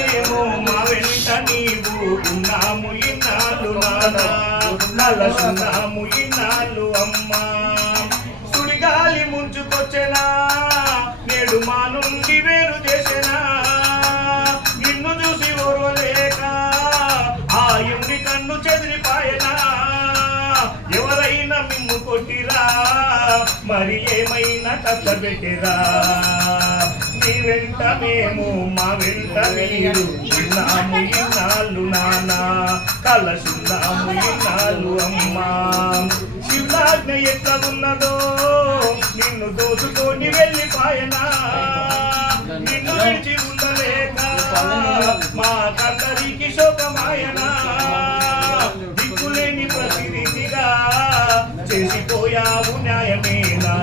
మేము మా వెంట నీవు ఉన్నాము ఇన్నాళ్ళు నానా కలసున్నాము ఇన్నాళ్ళు అమ్మా సుడిగాలి ముంచుకొచ్చెనా నేడు మా నుండి వేరు చేసెనా నిన్ను చూసి ఓర్వలేక ఆ ఎన్ని కన్ను చెదిరిపాయనా ఎవరైనా మిమ్ము కొట్టిరా మరి ఏమైనా కష్టపెట్టిరా నీ వెంట మేము మా వెంట మీరు ఉన్నాము ఇన్నాళ్ళు నానా కలసున్నాము ఇన్నాళ్ళు అమ్మా శివులాజ్ఞ ఎట్లా ఉన్నదో నిన్ను దోచుకొని వెళ్ళిపాయనా నిన్ను విడిచి ఉండలేక మా కందరికి శోకమాయనా దిక్కులేని ప్రతినిధిగా చేసిపోయావు న్యాయమేనా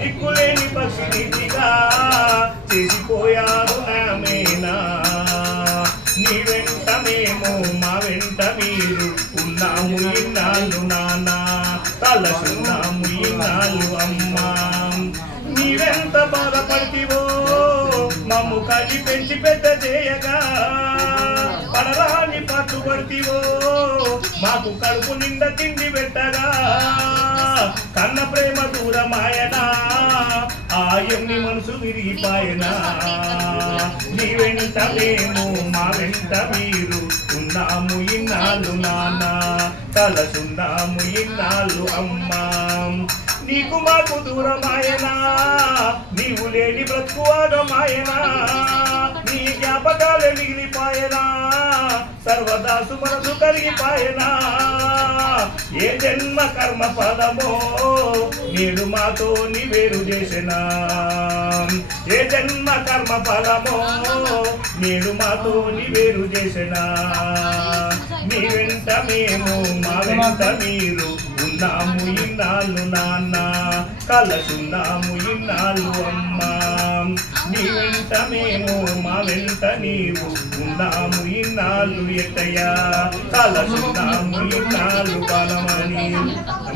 దిక్కులేని ప్రతినిధిగా చేసిపోయావు న్యాయమేనా నీ వెంట మేము మా వెంట మీరు ఉన్నాము ఇన్నాళ్ళు నానా తలసున్నాము ఇన్నాళ్ళు అమ్మా నీవెంత బాధపడితివో మమ్ము కలి పెంచి పెద్ద చేయగా పడరాని పట్టుబడితివో మాకు కడుపు నిండా తిండి పెట్టగా కన్న ప్రేమ దూరమాయనా ఆయన్ని మనసు విరిగిపాయనా నీ వెంట మేము మా వెంట మీరు ఉన్నాము ఇన్నాళ్ళు నానా కలసున్నాము ఇన్నాళ్ళు అమ్మా నీకు మాకు దూరమాయనా నీవు లేని బ్రతుకు ఆగమాయనా నీ జ్ఞాపకాలే మిగిలిపాయనా సర్వదాసు మనసు కరిగిపాయనా ఏ జన్మ కర్మ ఫలమో నేడు మాతో నీ వేరు చేసినా ఏ జన్మ కర్మ ఫలమో నేడు మాతో నీ వేరు చేసినా నీ వెంట మేము మా వెంట మీరు ఉన్నాము ఇన్నాళ్ళు నాన్నా కలసున్నాము ఇన్నాళ్ళు అమ్మా నీ వెంట మేము మా వెంట నీవు ఉన్నాము ఇన్నాళ్ళు ఎట్టయ్యా కలసున్నాము ఇన్నాళ్ళు బలమని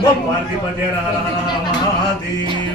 పార్వతీ పదే రామ మహాదేవ్